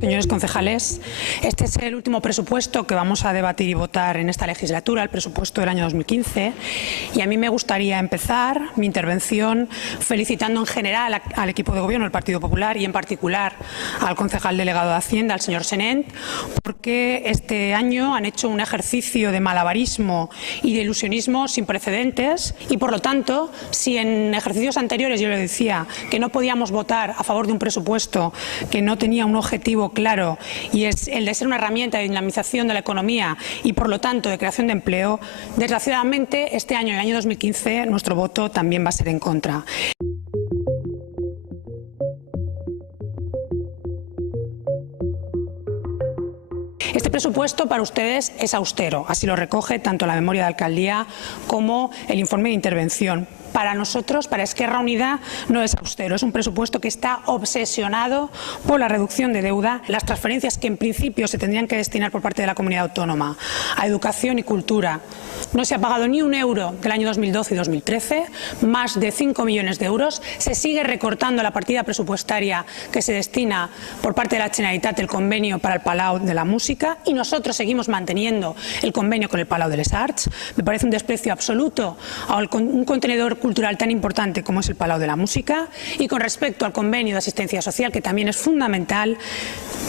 Señores concejales, este es el último presupuesto que vamos a debatir y votar en esta legislatura, el presupuesto del año 2015, y a mí me gustaría empezar mi intervención felicitando en general al equipo de gobierno del Partido Popular y en particular al concejal delegado de Hacienda, al señor Senén, porque este año han hecho un ejercicio de malabarismo y de ilusionismo sin precedentes y, por lo tanto, si en ejercicios anteriores yo le decía que no podíamos votar a favor de un presupuesto que no tenía un objetivo claro, y es el de ser una herramienta de dinamización de la economía y, por lo tanto, de creación de empleo, desgraciadamente este año, el año 2015, nuestro voto también va a ser en contra. Este presupuesto para ustedes es austero, así lo recoge tanto la memoria de alcaldía como el informe de intervención. Para nosotros, para Esquerra Unida, no es austero, es un presupuesto que está obsesionado por la reducción de deuda, las transferencias que en principio se tendrían que destinar por parte de la comunidad autónoma a educación y cultura. No se ha pagado ni un euro del año 2012 y 2013, más de 5 millones de euros. Se sigue recortando la partida presupuestaria que se destina por parte de la Generalitat el convenio para el Palau de la Música, y nosotros seguimos manteniendo el convenio con el Palau de les Arts. Me parece un desprecio absoluto a un contenedor cultural tan importante como es el Palau de la Música. Y con respecto al convenio de asistencia social, que también es fundamental,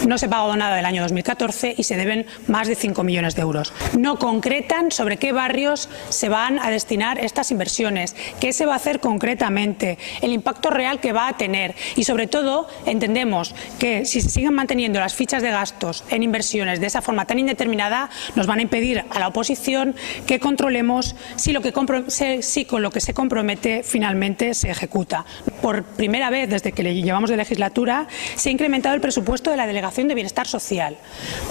no se ha pagado nada del año 2014 y se deben más de 5 millones de euros. No concretan sobre qué barrios se van a destinar estas inversiones, qué se va a hacer concretamente, el impacto real que va a tener, y sobre todo entendemos que si se siguen manteniendo las fichas de gastos en inversiones de esa forma tan indeterminada, nos van a impedir a la oposición que controlemos si con lo que se compromete finalmente se ejecuta. Por primera vez desde que le llevamos de legislatura se ha incrementado el presupuesto de la Delegación de Bienestar Social,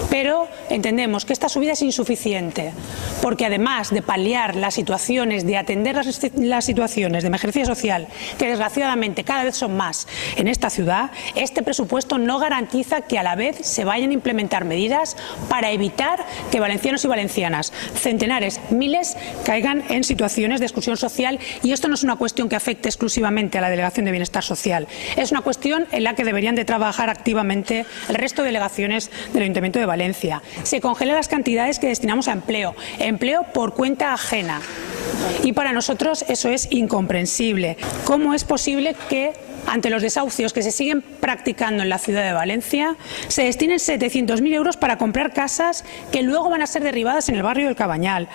pero entendemos que esta subida es insuficiente porque, además de paliar las situaciones, de atender las situaciones de emergencia social que desgraciadamente cada vez son más en esta ciudad, este presupuesto no garantiza que a la vez se vayan a implementar medidas para evitar que valencianos y valencianas, centenares, miles, caigan en situaciones de exclusión social. Y esto no es una cuestión que afecte exclusivamente a la Delegación de Bienestar Social, es una cuestión en la que deberían de trabajar activamente el resto de delegaciones del Ayuntamiento de Valencia. Se congelan las cantidades que destinamos a empleo por cuenta ajena, y para nosotros eso es incomprensible. ¿Cómo es posible que, ante los desahucios que se siguen practicando en la ciudad de Valencia, se destinen 700.000 euros para comprar casas que luego van a ser derribadas en el barrio del Cabañal?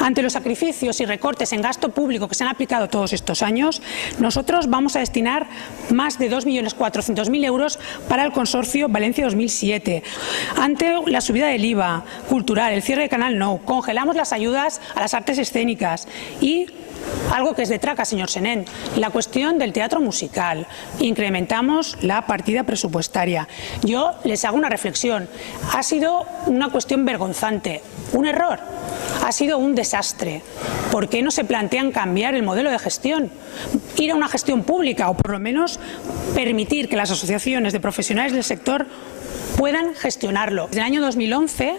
Ante los sacrificios y recortes en gasto público que se han aplicado todos estos años, nosotros vamos a destinar más de 2.400.000 euros para el consorcio Valencia 2007. Ante la subida del IVA cultural, el cierre de Canal Nou, congelamos las ayudas a las artes escénicas y algo que es de traca, señor Senén, la cuestión del teatro musical. Incrementamos la partida presupuestaria. Yo les hago una reflexión. Ha sido una cuestión vergonzante, un error, ha sido un desastre. ¿Por qué no se plantean cambiar el modelo de gestión? Ir a una gestión pública, o por lo menos permitir que las asociaciones de profesionales del sector puedan gestionarlo. Desde el año 2011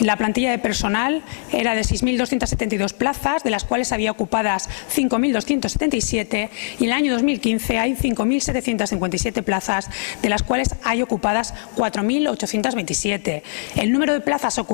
la plantilla de personal era de 6.272 plazas, de las cuales había ocupadas 5.277, y en el año 2015 hay 5.757 plazas, de las cuales hay ocupadas 4.827. El número de plazas solo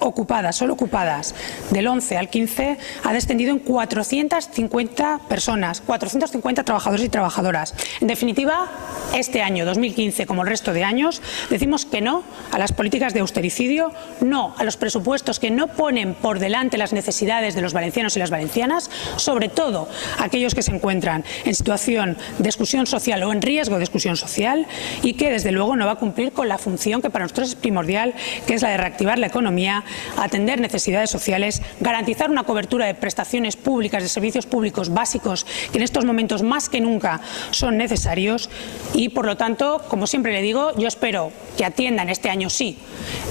ocupadas, del 11 al 15 ha descendido en 450 personas, 450 trabajadores y trabajadoras. En definitiva, este año 2015, como el resto de años, decimos que no a las políticas de austericidio, no a los presupuestos que no ponen por delante las necesidades de los valencianos y las valencianas, sobre todo aquellos que se encuentran en situación de exclusión social o en riesgo de exclusión social, y que desde luego no va a cumplir con la función que para nosotros es primordial, que es la de reactivar la economía, atender necesidades sociales, garantizar una cobertura de prestaciones públicas, de servicios públicos básicos que en estos momentos más que nunca son necesarios. Y, por lo tanto, como siempre le digo, yo espero que atiendan este año sí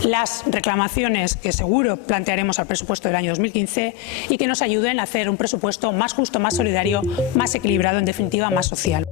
las reclamaciones que seguro plantearemos al presupuesto del año 2015 y que nos ayuden a hacer un presupuesto más justo, más solidario, más equilibrado, en definitiva más social.